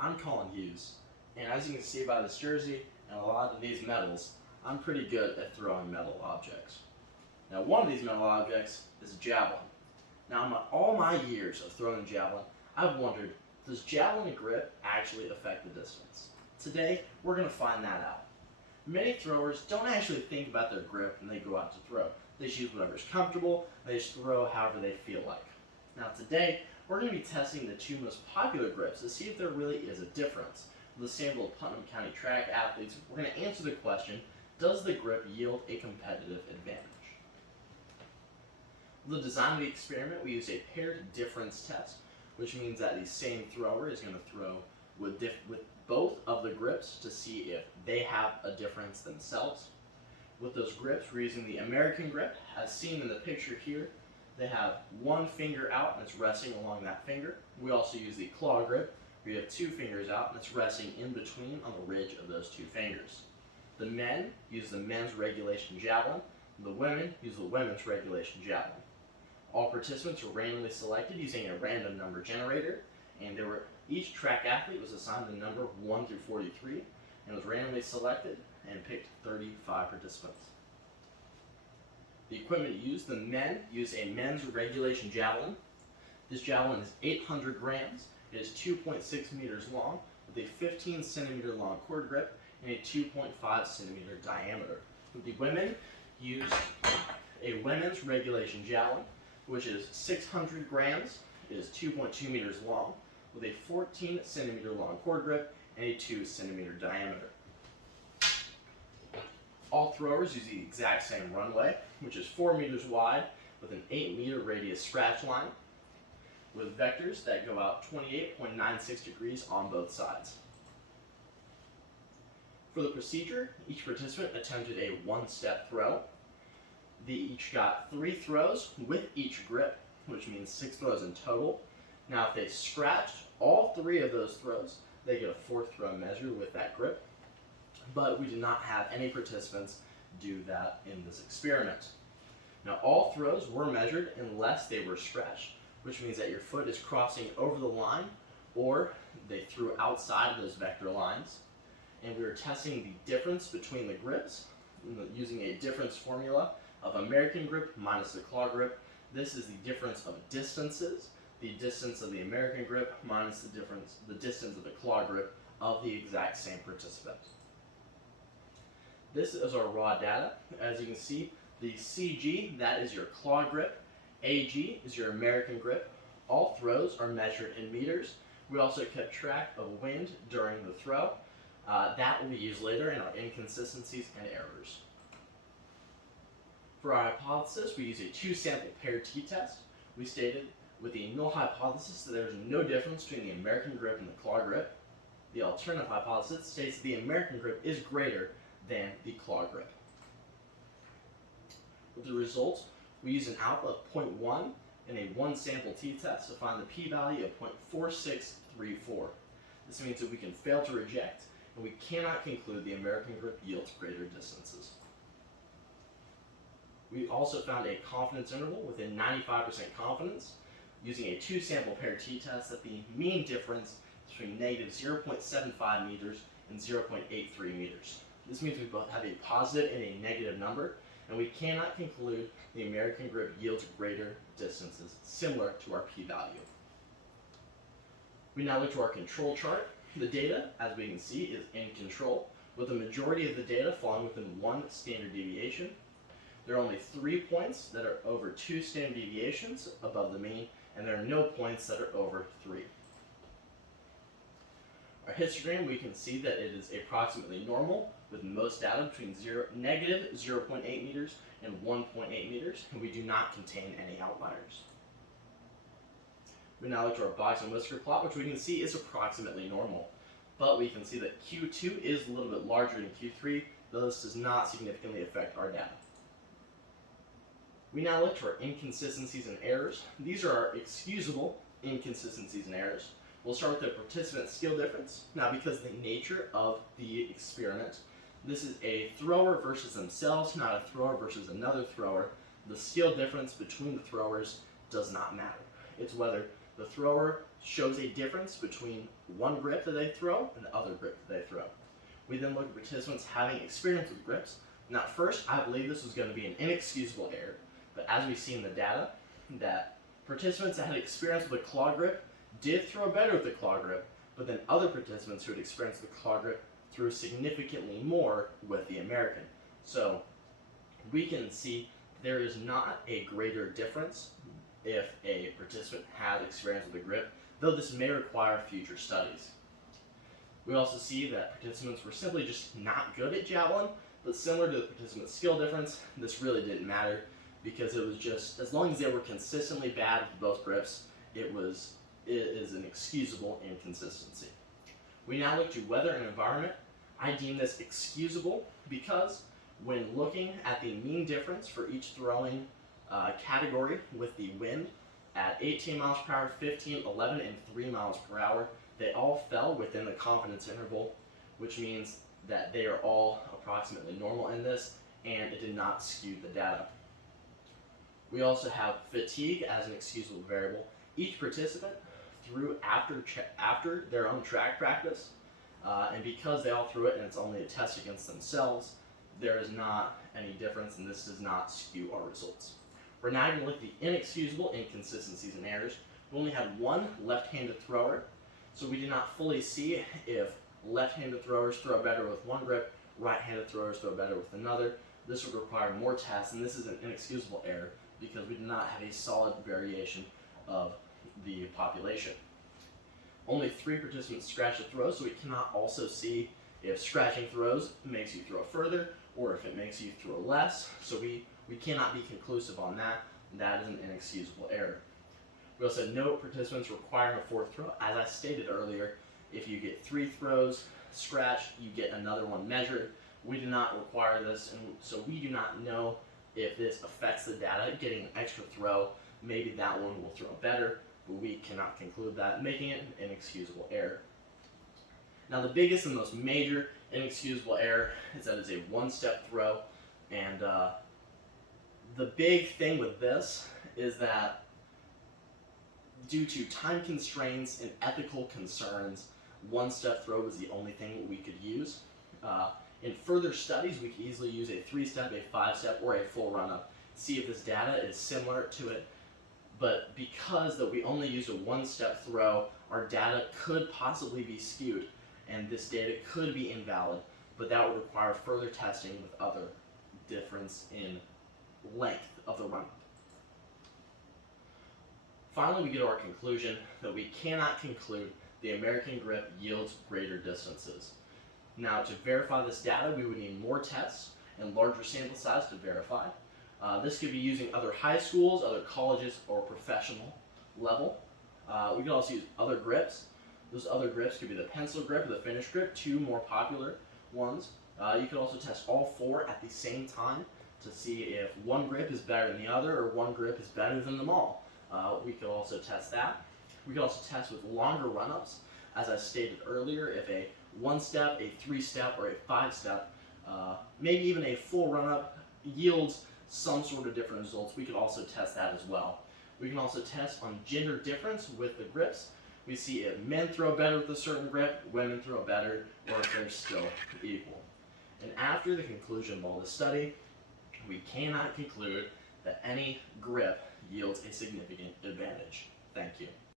I'm Kollin Huse, and as you can see by this jersey and a lot of these medals, I'm pretty good at throwing metal objects. Now, one of these metal objects is a javelin. Now, in all my years of throwing the javelin, I've wondered, does javelin grip actually affect the distance? Today, we're going to find that out. Many throwers don't actually think about their grip when they go out to throw. They just use whatever's comfortable, they just throw however they feel like. Now today, we're going to be testing the two most popular grips to see if there really is a difference. With a sample of Putnam County track athletes, we're going to answer the question, does the grip yield a competitive advantage? For the design of the experiment, we used a paired difference test, which means that the same thrower is going to throw with both of the grips to see if they have a difference themselves. With those grips, we're using the American grip, as seen in the picture here. They have one finger out and it's resting along that finger. We also use the claw grip, where you have two fingers out and it's resting in between on the ridge of those two fingers. The men use the men's regulation javelin, and the women use the women's regulation javelin. All participants were randomly selected using a random number generator, and each track athlete was assigned the number 1 through 43 and was randomly selected and picked 35 participants. The equipment used, the men used a men's regulation javelin. This javelin is 800 grams. It is 2.6 meters long with a 15 centimeter long cord grip and a 2.5 centimeter diameter. The women used a women's regulation javelin, which is 600 grams. It is 2.2 meters long with a 14 centimeter long cord grip and a 2 centimeter diameter. All throwers use the exact same runway, which is 4 meters wide with an 8-meter radius scratch line, with vectors that go out 28.96 degrees on both sides. For the procedure, each participant attempted a one-step throw. They each got 3 throws with each grip, which means 6 throws in total. Now, if they scratched all 3 of those throws, they get a 4th throw measure with that grip. But we did not have any participants do that in this experiment. Now, all throws were measured unless they were scratched, which means that your foot is crossing over the line or they threw outside of those vector lines. And we were testing the difference between the grips using a difference formula of American grip minus the claw grip. This is the difference of distances, the distance of the American grip minus the distance of the claw grip of the exact same participant. This is our raw data. As you can see, the CG, that is your claw grip. AG is your American grip. All throws are measured in meters. We also kept track of wind during the throw. That will be used later in our inconsistencies and errors. For our hypothesis, we use a 2-sample paired t-test. We stated with the null hypothesis that there is no difference between the American grip and the claw grip. The alternative hypothesis states that the American grip is greater than the claw grip. With the results, we use an alpha of 0.1 and a 1-sample t-test to find the p-value of 0.4634. This means that we can fail to reject, and we cannot conclude the American grip yields greater distances. We also found a confidence interval within 95% confidence using a 2-sample paired t-test that the mean difference between negative 0.75 meters and 0.83 meters. This means we both have a positive and a negative number, and we cannot conclude the American grip yields greater distances, similar to our p-value. We now look to our control chart. The data, as we can see, is in control, with the majority of the data falling within 1 standard deviation. There are only 3 points that are over 2 standard deviations above the mean, and there are no points that are over 3. Our histogram, we can see that it is approximately normal, with most data between negative 0.8 meters and 1.8 meters, and we do not contain any outliers. We now look to our box and whisker plot, which we can see is approximately normal. But we can see that Q2 is a little bit larger than Q3, though this does not significantly affect our data. We now look to our inconsistencies and errors. These are our excusable inconsistencies and errors. We'll start with the participant skill difference. Now, because of the nature of the experiment, this is a thrower versus themselves, not a thrower versus another thrower. The skill difference between the throwers does not matter. It's whether The thrower shows a difference between one grip that they throw and the other grip that they throw. We then look at participants having experience with grips. Now at first, I believe this was going to be an inexcusable error, but as we see in the data, that participants that had experience with a claw grip did throw better with the claw grip, but then other participants who had experienced the claw grip threw significantly more with the American. So we can see there is not a greater difference if a participant has experience with a grip, though this may require future studies. We also see that participants were simply just not good at Javelin, but similar to the participant skill difference, this really didn't matter because it was just, as long as they were consistently bad with both grips, it is an excusable inconsistency. We now look to weather and environment. I deem this excusable because when looking at the mean difference for each throwing category with the wind at 18 miles per hour, 15, 11, and 3 miles per hour, they all fell within the confidence interval, which means that they are all approximately normal in this, and it did not skew the data. We also have fatigue as an excusable variable. Each participant threw after their own track practice, and because they all threw it and it's only a test against themselves, there is not any difference, and this does not skew our results. We're now going to look at the inexcusable inconsistencies and errors. We only had one left-handed thrower, so we did not fully see if left-handed throwers throw better with one grip, right-handed throwers throw better with another. This would require more tests, and this is an inexcusable error because we did not have a solid variation of the population. Only 3 participants scratched a throw, so we cannot also see if scratching throws makes you throw further or if it makes you throw less. So we cannot be conclusive on that. That is an inexcusable error. We also had no participants requiring a 4th throw. As I stated earlier, if you get 3 throws scratched, you get another one measured. We do not require this, and so we do not know if this affects the data. Getting an extra throw, maybe that one will throw better, but we cannot conclude that, making it an inexcusable error. Now the biggest and most major inexcusable error is that it's a one-step throw, and the big thing with this is that due to time constraints and ethical concerns, one-step throw was the only thing that we could use. In further studies, we could easily use a 3-step, a 5-step, or a full run-up, see if this data is similar to it. But because that we only used a one-step throw, our data could possibly be skewed, and this data could be invalid, but that would require further testing with other difference in length of the run-up. Finally, we get to our conclusion that we cannot conclude the American grip yields greater distances. Now, to verify this data, we would need more tests and larger sample size to verify. This could be using other high schools, other colleges, or professional level. We could also use other grips. Those other grips could be the pencil grip or the finish grip, 2 more popular ones. You could also test all 4 at the same time to see if one grip is better than the other or one grip is better than them all. We could also test that. We could also test with longer run-ups. As I stated earlier, if a 1-step, a 3-step, or a 5-step, maybe even a full run-up yields some sort of different results, we could also test that as well. We can also test on gender difference with the grips. We see if men throw better with a certain grip, women throw better, or if they're still equal. And after the conclusion of all this study, we cannot conclude that any grip yields a significant advantage. Thank you.